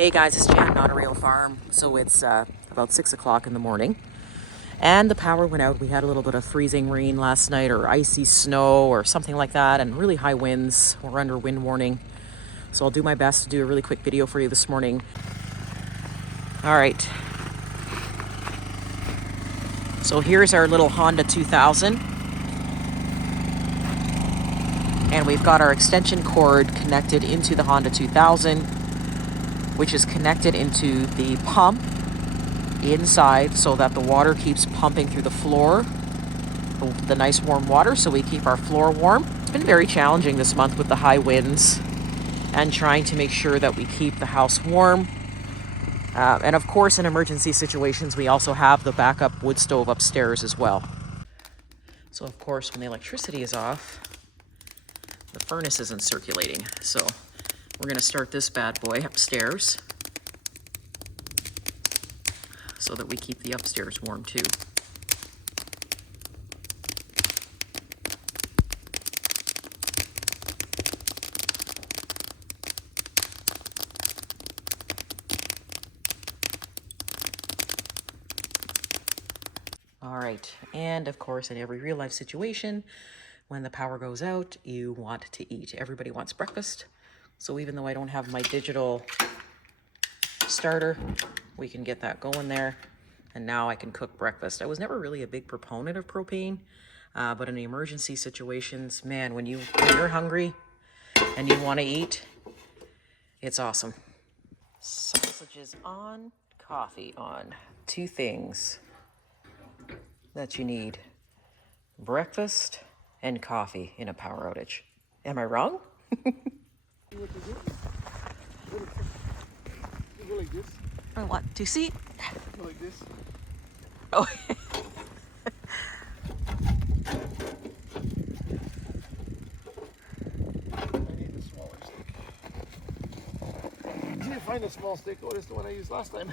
Hey guys, it's Jan, not a real farm. So it's about 6 o'clock in the morning and the power went out. We had a little bit of freezing rain last night or icy snow or something like that and really high winds. We're under wind warning. So I'll do my best to do a really quick video for you this morning. All right. So here's our little Honda 2000. And we've got our extension cord connected into the Honda 2000, which is connected into the pump inside so that the water keeps pumping through the floor, the nice warm water, so we keep our floor warm. It's been very challenging this month with the high winds and trying to make sure that we keep the house warm. And of course, in emergency situations, we also have the backup wood stove upstairs as well. So of course, when the electricity is off, the furnace isn't circulating. So we're gonna start this bad boy upstairs so that we keep the upstairs warm too. All right, and of course, in every real life situation, when the power goes out, you want to eat. Everybody wants breakfast. So even though I don't have my digital starter, we can get that going there. And now I can cook breakfast. I was never really a big proponent of propane, but in emergency situations, man, when you're hungry and you want to eat, it's awesome. Sausages on, coffee on. Two things that you need: breakfast and coffee in a power outage. Am I wrong? Like this. Or what? To see? Like this. Oh. I need a smaller stick. I can't find a small stick. Oh, that's the one I used last time.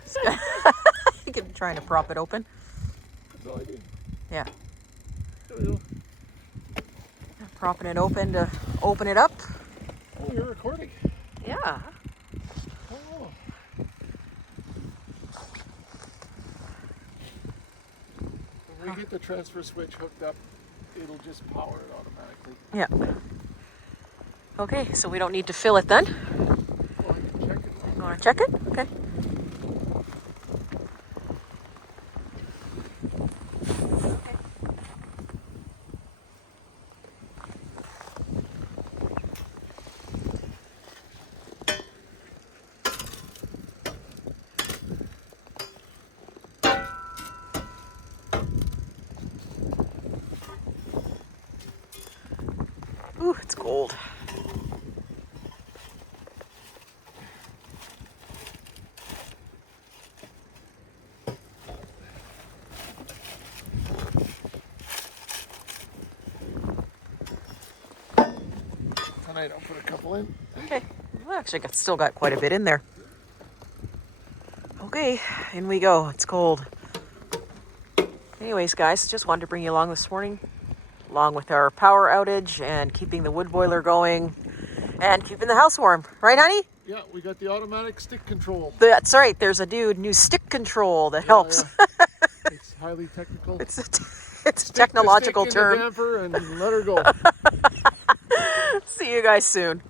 You can try to prop it open. That's all I did. Yeah. There we go. Propping it open to open it up. Oh, you're recording. Yeah. Oh. When we get the transfer switch hooked up, it'll just power it automatically. Yeah. Okay, so we don't need to fill it then. Well, I can check it. You want to check it? Okay. Ooh, it's cold. Tonight I'll put a couple in. Okay. Well, actually, still got quite a bit in there. Okay, in we go. It's cold. Anyways, guys, just wanted to bring you along this morning, along with our power outage and keeping the wood boiler going and keeping the house warm. Right, honey? Yeah, we got the automatic stick control. That's right. There's a new stick control that helps. Yeah. It's highly technical. It's a technological stick term. In the damper and let her go. See you guys soon.